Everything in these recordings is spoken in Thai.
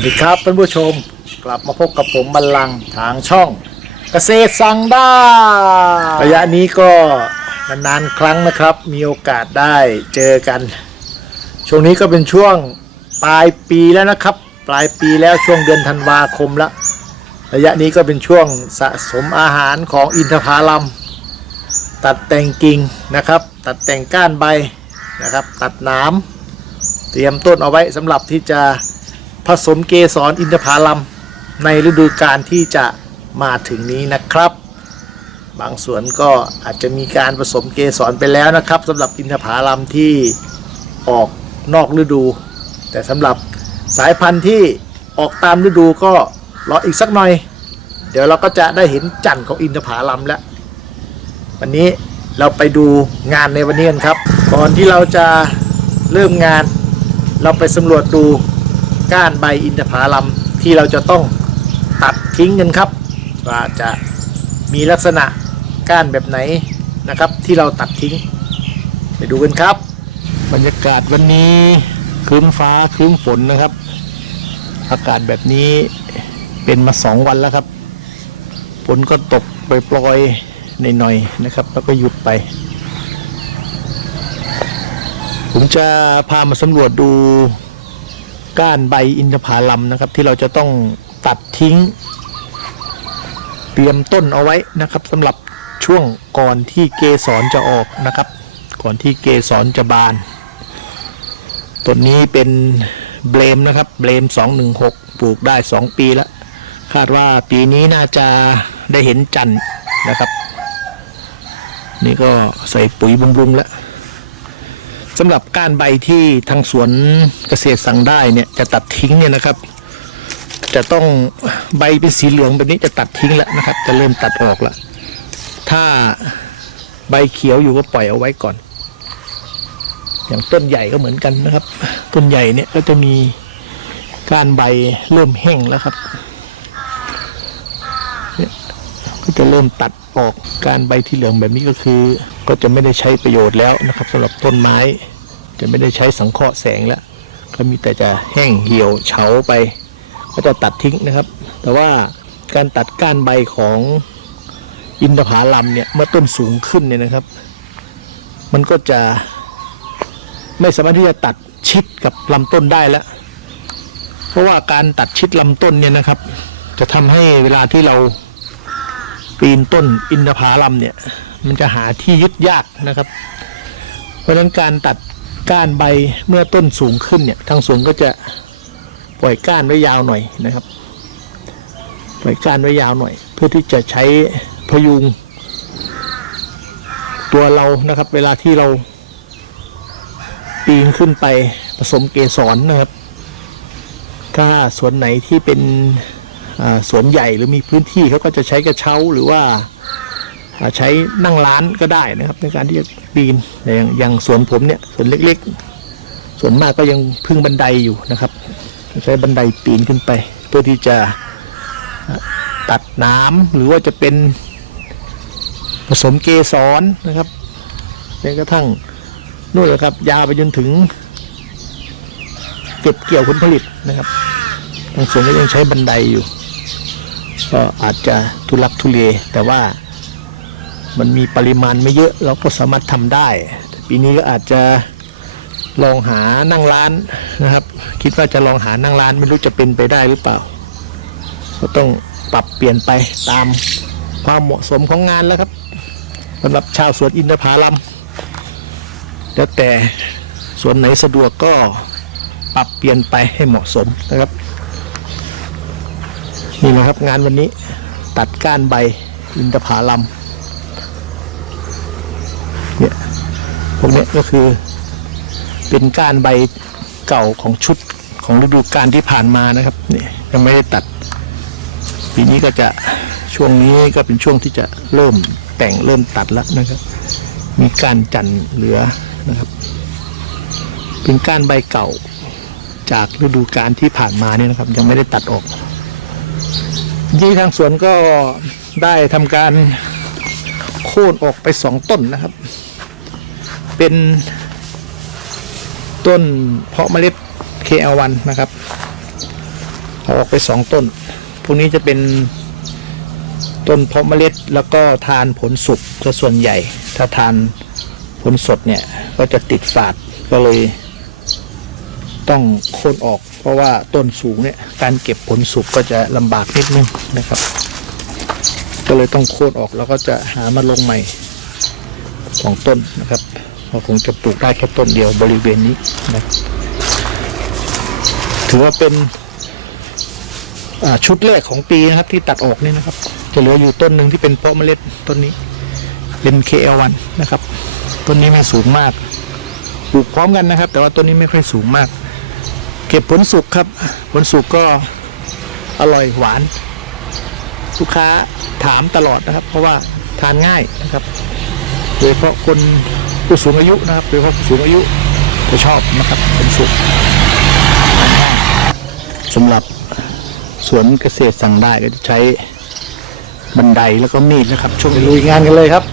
วัสดีครับท่านผู้ชมกลับมาพบกับผมบัลลังทางช่อง เกษตรสั่งได้ระยะนี้ก็นานๆครั้งนะครับ มีโอกาสได้เจอกัน ช่วงนี้ก็เป็นช่วงปลายปีแล้วนะครับ ปลายปีแล้วช่วงเดือนธันวาคมแล้วระยะนี้ก็เป็นช่วงสะสมอาหารของอินทผลัมตัดแต่งกิ่งนะครับ ตัดแต่งก้านใบนะครับ ตัดน้ำเตรียมต้นเอาไว้สำหรับที่จะ สมเกสรอินทผลัม ในฤดูกาลที่จะมาถึงนี้นะครับ บางสวนก็อาจจะมีการผสมเกสรไปแล้วนะครับสำหรับอินทผลัมที่ออกนอกฤดู แต่สำหรับสายพันธุ์ที่ออกตามฤดูก็รออีกสักหน่อย เดี๋ยวเราก็จะได้เห็นจันทร์ของอินทผลัมแล้ว วันนี้เราไปดูงานในวันนี้กันครับ ก่อนที่เราจะเริ่มงาน เราไปสำรวจดู ก้านใบอินทผลัมที่เราจะต้องตัดทิ้งกันครับ ว่าจะมีลักษณะก้านแบบไหนนะครับ ที่เราตัดทิ้ง ไปดูกันครับ บรรยากาศวันนี้ครึ้มฟ้าครึ้มฝนนะครับ อากาศแบบนี้เป็นมาสองวันแล้วครับฝนก็ตกปล่อยๆหน่อยๆนะครับ แล้วก็หยุดไป ผมจะพามาสำรวจดู ก้านใบอินทผลัมนะครับ ที่เราจะต้องตัดทิ้ง เตรียมต้นเอาไว้นะครับสำหรับช่วงก่อนที่เกสรจะออกนะครับ ก่อนที่เกสรจะบานต้นนี้เป็นเบลมนะครับเบลม 216 ปลูกได้ 2 ปีแล้ว คาดว่าปีนี้น่าจะได้เห็นจันทร์นะครับ นี่ก็ใส่ปุ๋ยบำรุงแล้ว สำหรับก้านใบที่ทางสวนเกษตรสั่งได้เนี่ยจะตัดทิ้งเนี่ยนะครับ จะต้องใบเป็นสีเหลืองแบบนี้จะตัดทิ้งแล้วนะครับ จะเริ่มตัดออกแล้วถ้าใบเขียวอยู่ก็ปล่อยเอาไว้ก่อน อย่างต้นใหญ่ก็เหมือนกันนะครับ ต้นใหญ่เนี่ยก็จะมีก้านใบเริ่มแห้งแล้วครับก็จะเริ่มตัดออกการใบที่เหลืองแบบนี้ก็คือ ก็จะไม่ได้ใช้ประโยชน์แล้วนะครับสำหรับต้นไม้ จะไม่ได้ใช้สังเคราะห์แสงแล้วก็มีแต่จะแห้งเหี่ยวเฉาไป ก็จะตัดทิ้งนะครับ แต่ว่าการตัดก้านใบของอินทผลัมเนี่ยเมื่อต้นสูงขึ้นเนี่ยนะครับ มันก็จะไม่สามารถที่จะตัดชิดกับลำต้นได้แล้ว เพราะว่าการตัดชิดลำต้นเนี่ยนะครับ จะทำให้เวลาที่เราปีนต้นอินทผลัมเนี่ย มันจะหาที่ยึดยากนะครับ เพราะฉะนั้นการตัด ก้านใบเมื่อต้นสูงขึ้นเนี่ยทางสวนก็จะปล่อยก้านไว้ยาวหน่อยนะครับ ปล่อยก้านไว้ยาวหน่อย เพื่อที่จะใช้พยุง ตัวเรานะครับ เวลาที่เราปีนขึ้นไปผสมเกสรนะครับ ถ้าสวนไหนที่เป็นสวนใหญ่หรือมีพื้นที่เขาก็จะใช้กระเช้าหรือว่า ใช้นั่งร้านก็ได้นะครับ ในการที่จะปีนแต่อย่างอย่างสวนผมเนี่ยสวนเล็กๆ ส่วนมากก็ยังพึ่งบันไดอยู่นะครับ ใช้บันไดปีนขึ้นไป เพื่อที่จะตัดน้ำหรือว่าจะเป็นผสมเกสรนะครับจนกระทั่งนู่นเลยครับ ยาวไปจนถึง เก็บเกี่ยวผลผลิตนะครับทางสวนก็ยังใช้บันไดอยู่ ก็อาจจะทุลักทุเลแต่ว่า มันมีปริมาณไม่เยอะเราก็สามารถทำได้ ปีนี้ก็อาจจะลองหานั่งร้านนะครับ คิดว่าจะลองหานั่งร้านไม่รู้จะเป็นไปได้หรือเปล่า ก็ต้องปรับเปลี่ยนไปตามความเหมาะสมของงานแล้วครับสำหรับชาวสวนอินทผลัมแล้วแต่สวนไหนสะดวกก็ปรับเปลี่ยนไปให้เหมาะสมนะครับ นี่นะครับงานวันนี้ตัดก้านใบอินทผลัมเนี่ย พวกนี้ก็คือเป็นก้านใบเก่าของชุดของฤดูกาลที่ผ่านมานะครับนี่ยังไม่ได้ตัด ปีนี้ก็จะช่วงนี้ก็เป็นช่วงที่จะเริ่มแต่งเริ่มตัดแล้วนะครับ มีการจันทร์เหลือนะครับ เป็นก้านใบเก่าจากฤดูกาลที่ผ่านมาเนี่ยนะครับ ยังไม่ได้ตัดออกที่ทางสวนก็ได้ทำการโค่นออกไปสองต้นนะครับ เป็นต้นเพาะเมล็ด KL1 นะครับเอาออกไปสองต้น พวกนี้จะเป็นต้นเพาะเมล็ดแล้วก็ทานผลสุกจะส่วนใหญ่ ถ้าทานผลสดเนี่ย ก็จะติดฝาดก็เลย ต้องโค่นออก เพราะว่าต้นสูงเนี่ย การเก็บผลสุกก็จะลำบากนิดนึงนะครับ ก็เลยต้องโค่นออกแล้วก็จะหามาลงใหม่สองต้นนะครับ เราคงจะปลูกได้แค่ต้นเดียวบริเวณนี้นะถือว่าเป็นชุดแรกของปีนะครับ ที่ตัดออกนี่นะครับ จะเหลืออยู่ต้นหนึ่งที่เป็นเพาะเมล็ดต้นนี้ เป็น KL1 นะครับ ต้นนี้ไม่สูงมากปลูกพร้อมกันนะครับ แต่ว่าต้นนี้ไม่ค่อยสูงมาก เก็บผลสุกครับ ผลสุกก็อร่อยหวานลูกค้าถามตลอดนะครับ เพราะว่าทานง่ายนะครับโดยเฉพาะคน ผู้สูงอายุนะครับโดยเฉพาะผู้สูงอายุจะชอบนะครับเป็นสุขสำหรับสวนเกษตรสั่งได้ก็จะใช้บันไดแล้วก็มีดนะครับ ช่วงลุยงานกันเลยครับ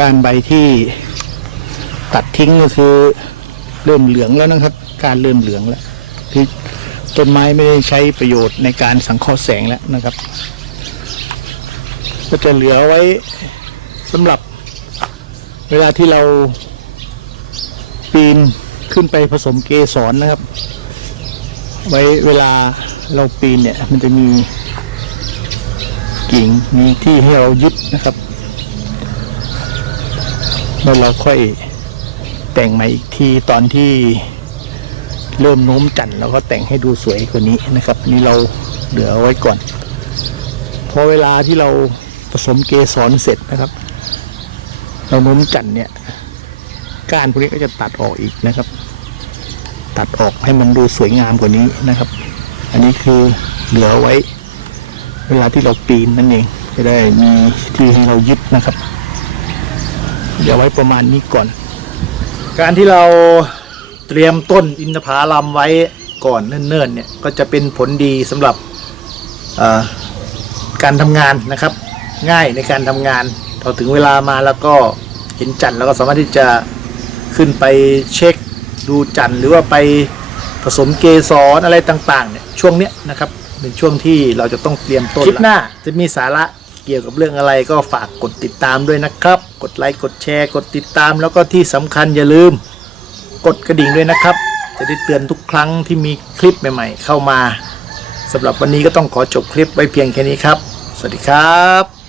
การใบที่ตัดทิ้งก็คือเริ่มเหลืองแล้วนะครับ การเริ่มเหลืองแล้วที่ต้นไม้ไม่ได้ใช้ประโยชน์ในการสังเคราะห์แสงแล้วนะครับ ก็จะเหลือไว้สำหรับเวลาที่เราปีนขึ้นไปผสมเกสรนะครับ ไว้เวลาเราปีนเนี่ย มันจะมีกิ่งมีที่ให้เรายึดนะครับ แล้วเราค่อยแต่งใหม่อีกทีตอนที่เริ่มโน้มจันทร์เราก็แต่งให้ดูสวยกว่านี้นะครับนี่เราเหลือไว้ก่อน พอเวลาที่เราผสมเกสรเสร็จนะครับ เราโน้มจันทร์เนี่ยก้านพวกนี้ก็จะตัดออกอีกนะครับ ตัดออกให้มันดูสวยงามกว่านี้นะครับ อันนี้คือเหลือไว้ เวลาที่เราปีนนั่นเองจะได้มีที่ให้เรายึดนะครับ เดี๋ยวไว้ประมาณนี้ก่อน การที่เราเตรียมต้นอินทผลัมไว้ก่อนเนิ่นๆเนี่ยก็จะเป็นผลดีสำหรับเอ่อการทำงานนะครับ ง่ายในการทำงานพอถึงเวลามาแล้วก็เห็นจันทร์แล้วก็สามารถที่จะขึ้นไปเช็คดูจันทร์หรือว่าไปผสมเกสรอะไรต่างๆเนี่ยช่วงเนี้ยนะครับเป็นช่วงที่เราจะต้องเตรียมต้นคลิปหน้าจะมีสาระ เกี่ยวกับเรื่องอะไรก็ฝากกดติดตามด้วยนะครับ กดไลค์กดแชร์ กดติดตามแล้วก็ที่สำคัญอย่าลืม กดกระดิ่งด้วยนะครับ จะได้เตือนทุกครั้งที่มีคลิปใหม่ ๆ เข้ามาสำหรับวันนี้ก็ต้องขอจบคลิปไว้เพียงแค่นี้ครับ สวัสดีครับ